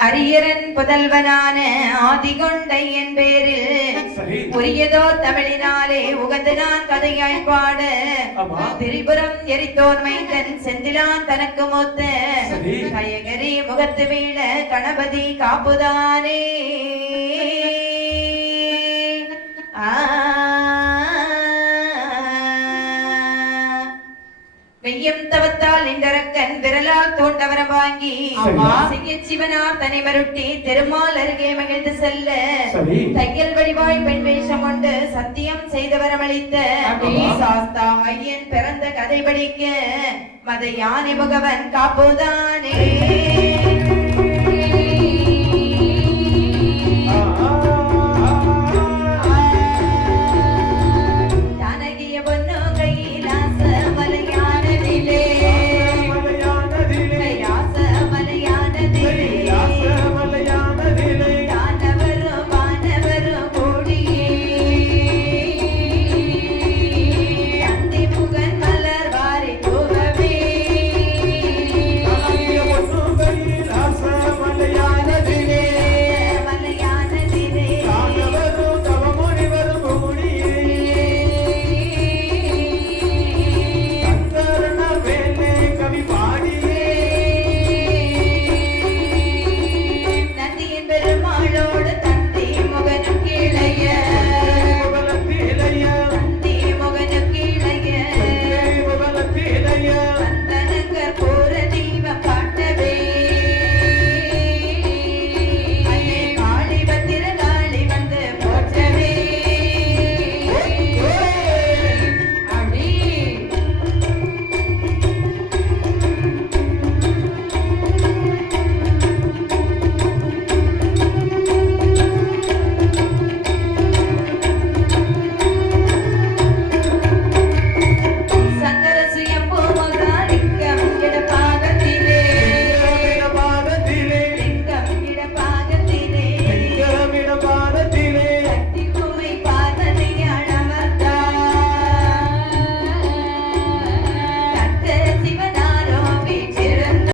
அரியரன் புதல்வனான ஆதிகொண்டையன் பேரில் உரியதோ தமிழினாலே உகந்து நான் கதையாய் பாட திரிபுரம் எரித்தோர் மைந்தன் செந்திலான் தனக்கு மூத்த கயகரி முகத்து வீழ கணபதி காப்புதானே. மெய்யம் தவத்தால் நின்றரக்கன் விரலால் தோண்டவரம் வாங்கி சிவனார் தனி மருட்டி திருமால் அருகே மகிழ்ந்து செல்ல தையல் வடிவாய் பெண் வேஷம் கொண்டு சத்தியம் செய்து வரமளித்த சாஸ்தா ஐயன் பிறந்த கதை படிக்க மத யானை முகவன் காப்புதானே.